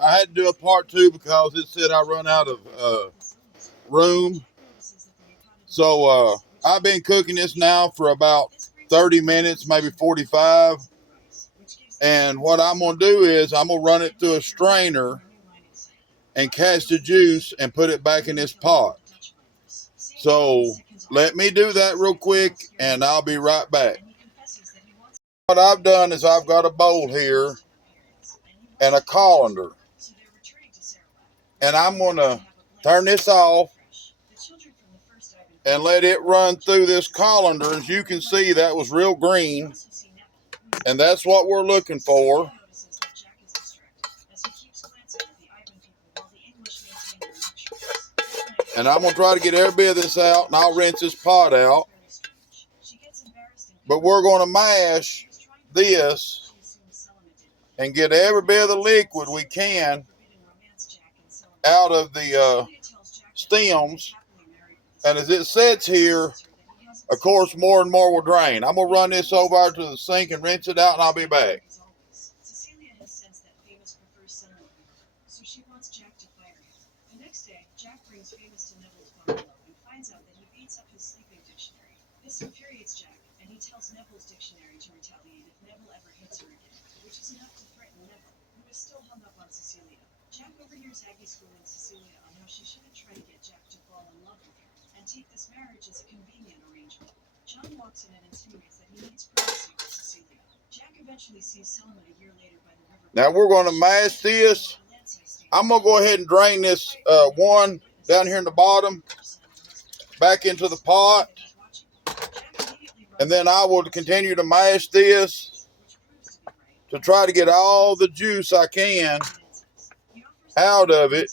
I had to do a part two because it said I run out of room. So I've been cooking this now for about 30 minutes, maybe 45. And what I'm going to do is I'm going to run it through a strainer and catch the juice and put it back in this pot. So let me do that real quick and I'll be right back. What I've done is I've got a bowl here and a colander. And I'm going to turn this off and let it run through this colander. As you can see, that was real green. And that's what we're looking for. And I'm going to try to get every bit of this out, and I'll rinse this pot out. But we're going to mash this and get every bit of the liquid we can out of the stems. And as it sits here, of course, more and more will drain. I'm going to run this over to the sink and rinse it out, and I'll be back. Cecilia has sensed that Famous prefers Senator, so she wants Jack to fire him. The next day, Jack brings Famous to Neville's bungalow and finds out that he beats up his sleeping dictionary. This infuriates Jack, and he tells Neville's dictionary to retaliate if Neville ever hits her again, which is enough to threaten Neville, who is still hung up on Cecilia. Jack overhears Aggie schooling Cecilia on how she shouldn't try to get Jack to fall in love with her and take this marriage as a convenient arrangement. John walks in and insinuates that he needs privacy with Cecilia. Jack eventually sees Selma a year later by the river. Now we're going to mash this. I'm going to go ahead and drain this one down here in the bottom back into the pot. And then I will continue to mash this to try to get all the juice I can out of it.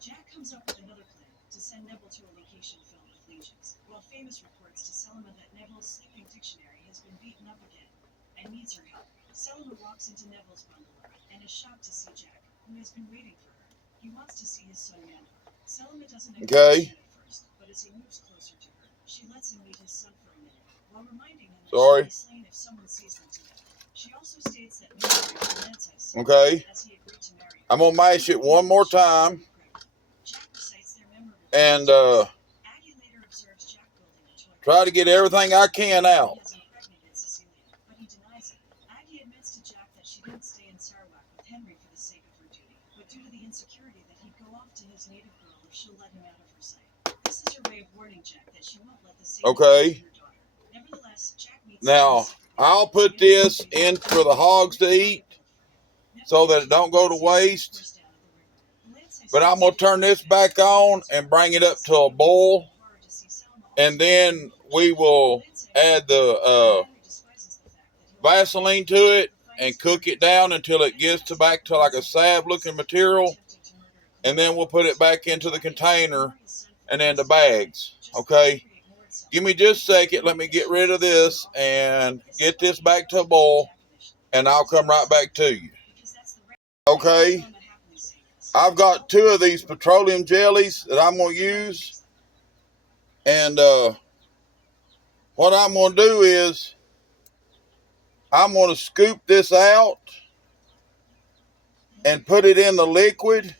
Jack comes up with another plan to send Neville to a location filled with legions, while Famous reports to Selma that Neville's sleeping dictionary has been beaten up again and needs her help. Selma walks into Neville's bungalow and is shocked to see Jack, who has been waiting for her. He wants to see his son Mandor. Selma doesn't acknowledge it at first, but as he moves closer to her, she lets him meet his son for a minute, while reminding him that she'll be slain if someone sees them together. She also states that Mandor is an ancestor, as he agreed to marry her. I'm going to mash it one more time. And try to get everything I can out. But he denies it. Aggie admits to Jack that she didn't stay in Sarawak with Henry for the sake of her duty, but due to the insecurity that he'd go off to his native girl if she'll let him out of her sight. This is her way of warning Jack that she won't let the same her daughter. Nevertheless, Jack meets now I'll put this in for the hogs to eat so that it don't go to waste. But I'm going to turn this back on and bring it up to a boil. And then we will add the Vaseline to it and cook it down until it gets back to like a salve looking material. And then we'll put it back into the container and into bags. Okay. Give me just a second. Let me get rid of this and get this back to a boil. And I'll come right back to you. Okay. I've got 2 of these petroleum jellies that I'm going to use. And what I'm going to do is I'm going to scoop this out and put it in the liquid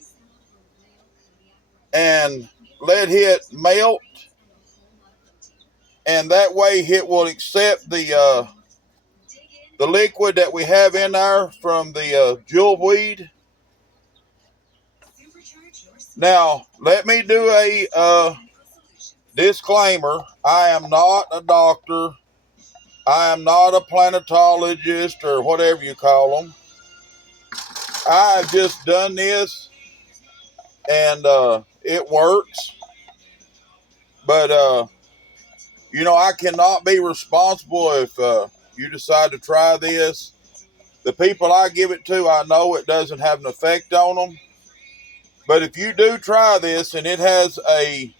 and let it melt. And that way it will accept the liquid that we have in there from the jewel weed. Now, let me do a disclaimer. I am not a doctor. I am not a planetologist or whatever you call them. I've just done this and it works. But, you know, I cannot be responsible if you decide to try this. The people I give it to, I know it doesn't have an effect on them. But if you do try this and it has a,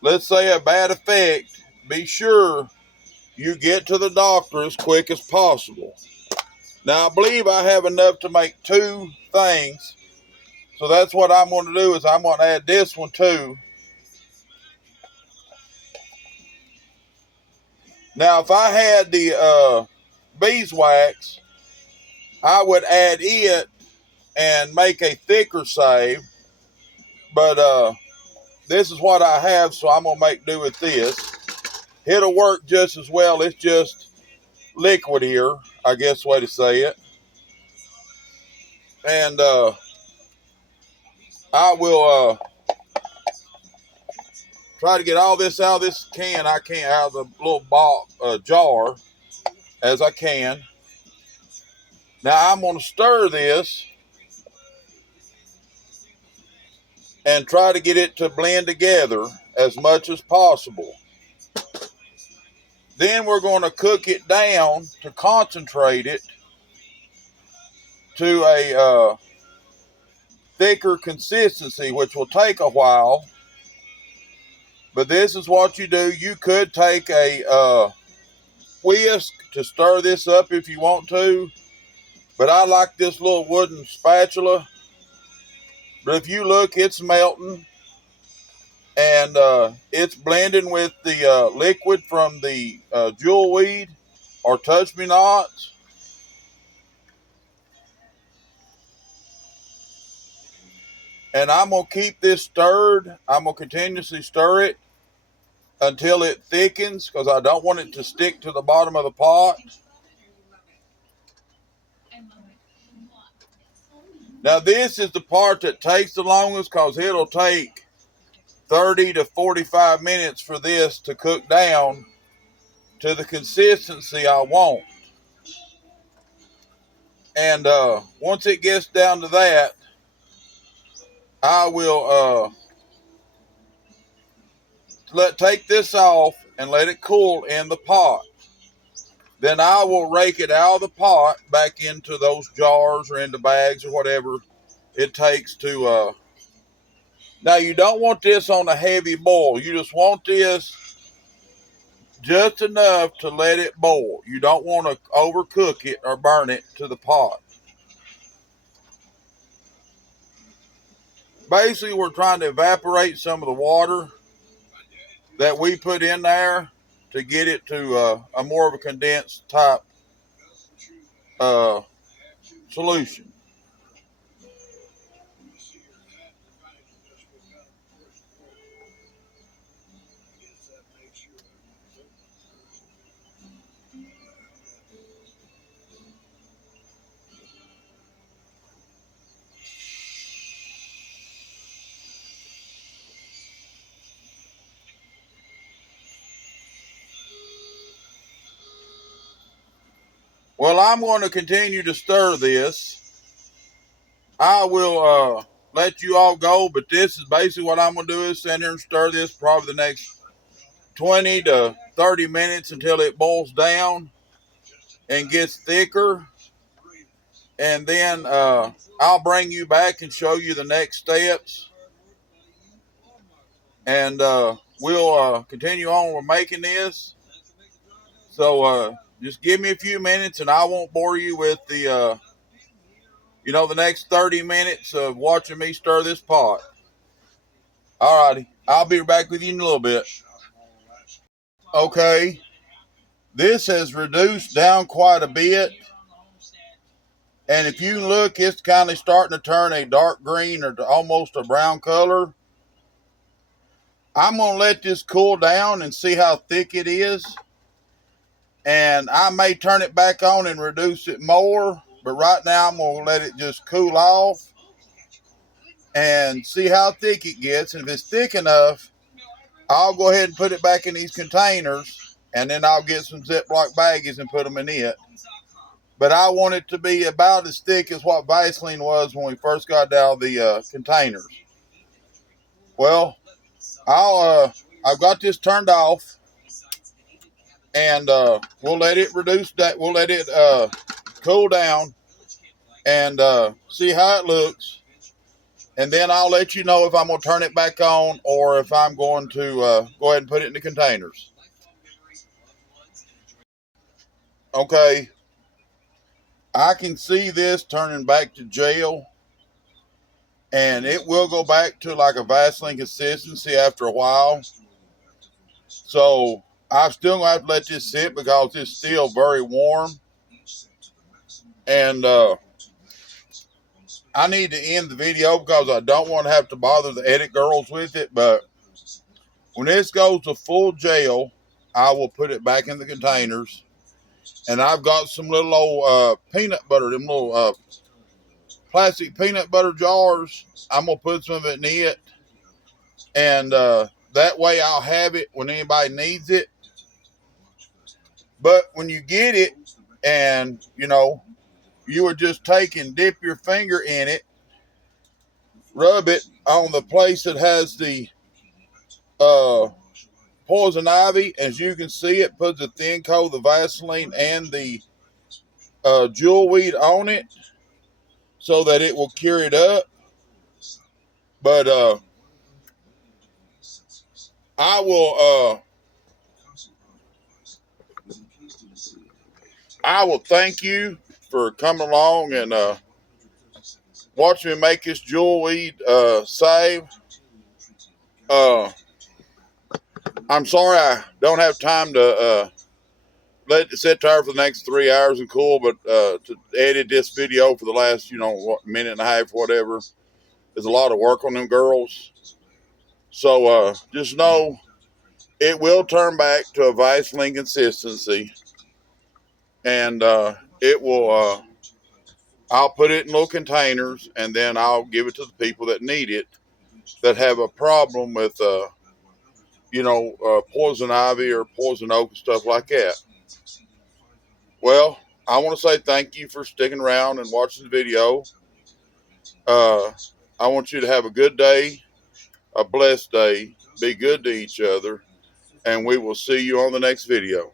let's say, a bad effect, be sure you get to the doctor as quick as possible. Now, I believe I have enough to make 2 things. So that's what I'm going to do is I'm going to add this one too. Now, if I had the beeswax, I would add it and make a thicker save. But this is what I have, so I'm going to make do with this. It'll work just as well. It's just liquid here, I guess the way to say it. And I will try to get all this out of this can. I can't out of the little jar as I can. Now I'm going to stir this and try to get it to blend together as much as possible. Then we're going to cook it down to concentrate it to a thicker consistency, which will take a while. But this is what you do. You could take a whisk to stir this up if you want to, but I like this little wooden spatula. But if you look, it's melting, and it's blending with the liquid from the jewel weed or touch-me-nots. And I'm going to keep this stirred. I'm going to continuously stir it until it thickens, because I don't want it to stick to the bottom of the pot. Now this is the part that takes the longest, because it'll take 30 to 45 minutes for this to cook down to the consistency I want. And once it gets down to that, I will take this off and let it cool in the pot. Then I will rake it out of the pot back into those jars or into bags or whatever it takes to. Now you don't want this on a heavy boil. You just want this just enough to let it boil. You don't want to overcook it or burn it to the pot. Basically, we're trying to evaporate some of the water that we put in there to get it to a more of a condensed type solution. Well, I'm going to continue to stir this. I will let you all go, but this is basically what I'm going to do is sit here and stir this probably the next 20 to 30 minutes until it boils down and gets thicker. And then I'll bring you back and show you the next steps. And we'll continue on with making this. So just give me a few minutes and I won't bore you with the, the next 30 minutes of watching me stir this pot. All righty. I'll be back with you in a little bit. Okay. This has reduced down quite a bit. And if you look, it's kind of starting to turn a dark green or almost a brown color. I'm going to let this cool down and see how thick it is. And I may turn it back on and reduce it more. But right now, I'm going to let it just cool off and see how thick it gets. And if it's thick enough, I'll go ahead and put it back in these containers. And then I'll get some Ziploc baggies and put them in it. But I want it to be about as thick as what Vaseline was when we first got out of the containers. Well, I've got this turned off, and we'll let it reduce that. We'll let it cool down and see how it looks. And then I'll let you know if I'm going to turn it back on or if I'm going to go ahead and put it in the containers. Okay. I can see this turning back to gel, and it will go back to like a Vaseline consistency after a while. So I'm still going to have to let this sit because it's still very warm. And I need to end the video because I don't want to have to bother the edit girls with it. But when this goes to full jail, I will put it back in the containers. And I've got some little old peanut butter, them little plastic peanut butter jars. I'm going to put some of it in it. And that way I'll have it when anybody needs it. But when you get it and, you know, you would just take and dip your finger in it, rub it on the place that has the poison ivy. As you can see, it puts a thin coat of the Vaseline and the jewel weed on it so that it will cure it up. But I will thank you for coming along and watching me make this jewel weed save. I'm sorry I don't have time to let it sit there for the next 3 hours and cool, but to edit this video for the last, minute and a half, whatever, is a lot of work on them girls. So just know it will turn back to a Vaseline consistency, and it will. I'll put it in little containers, and then I'll give it to the people that need it, that have a problem with, poison ivy or poison oak and stuff like that. Well, I want to say thank you for sticking around and watching the video. I want you to have a good day, a blessed day. Be good to each other, and we will see you on the next video.